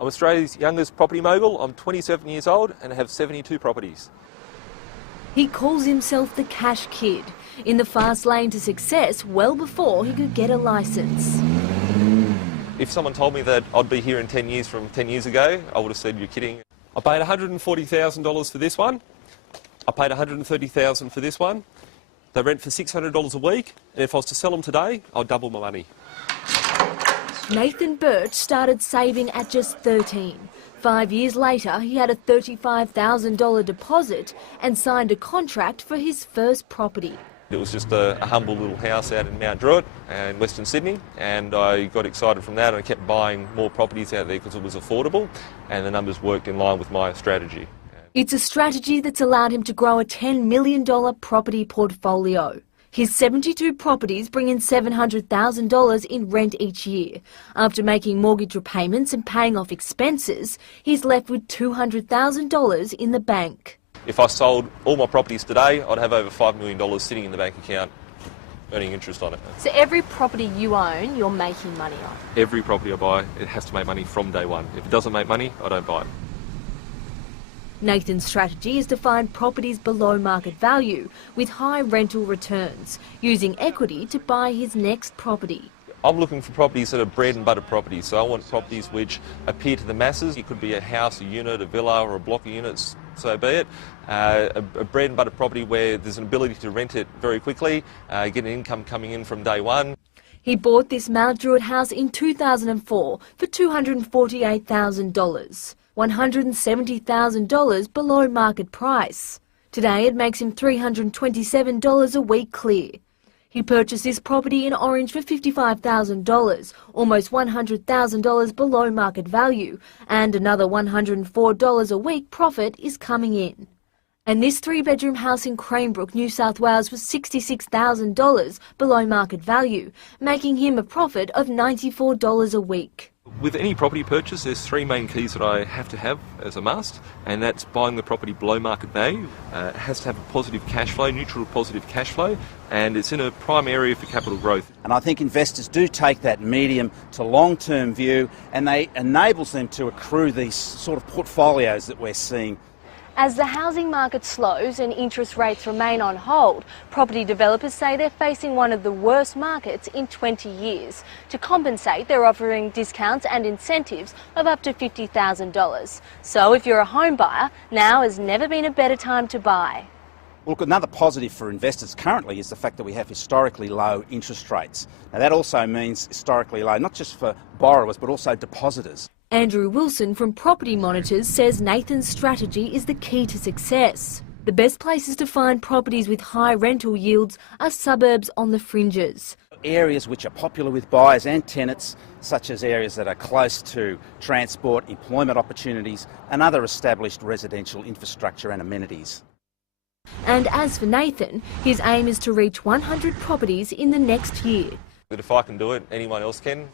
I'm Australia's youngest property mogul. I'm 27 years old and have 72 properties. He calls himself the Cash Kid, in the fast lane to success well before he could get a licence. If someone told me that I'd be here in 10 years from 10 years ago, I would have said, you're kidding. I paid $140,000 for this one. I paid $130,000 for this one. They rent for $600 a week, and if I was to sell them today, I'd double my money. Nathan Birch started saving at just 13. 5 years later, he had a $35,000 deposit and signed a contract for his first property. It was just a humble little house out in Mount Druitt in Western Sydney, and I got excited from that and I kept buying more properties out there because it was affordable and the numbers worked in line with my strategy. It's a strategy that's allowed him to grow a $10 million property portfolio. His 72 properties bring in $700,000 in rent each year. After making mortgage repayments and paying off expenses, he's left with $200,000 in the bank. If I sold all my properties today, I'd have over $5 million sitting in the bank account, earning interest on it. So every property you own, you're making money on? Every property I buy, it has to make money from day one. If it doesn't make money, I don't buy it. Nathan's strategy is to find properties below market value with high rental returns, using equity to buy his next property. I'm looking for properties that are bread and butter properties, so I want properties which appeal to the masses. It could be a house, a unit, a villa or a block of units, so be it. A bread and butter property where there's an ability to rent it very quickly, get an income coming in from day one. He bought this Mount Druitt house in 2004 for $248,000. $170,000 below market price. Today it makes him $327 a week clear. He purchased this property in Orange for $55,000, almost $100,000 below market value, and another $104 a week profit is coming in. And this three-bedroom house in Cranebrook, New South Wales was $66,000 below market value, making him a profit of $94 a week. With any property purchase, there's three main keys that I have to have as a must, and that's buying the property below market value. It has to have a positive cash flow, neutral to positive cash flow, and it's in a prime area for capital growth. And I think investors do take that medium to long-term view, and they enables them to accrue these sort of portfolios that we're seeing. As the housing market slows and interest rates remain on hold, property developers say they're facing one of the worst markets in 20 years. To compensate, they're offering discounts and incentives of up to $50,000. So if you're a home buyer, now has never been a better time to buy. Look, another positive for investors currently is the fact that we have historically low interest rates. Now that also means historically low, not just for borrowers, but also depositors. Andrew Wilson from Property Monitors says Nathan's strategy is the key to success. The best places to find properties with high rental yields are suburbs on the fringes. Areas which are popular with buyers and tenants, such as areas that are close to transport, employment opportunities and other established residential infrastructure and amenities. And as for Nathan, his aim is to reach 100 properties in the next year. But if I can do it, anyone else can.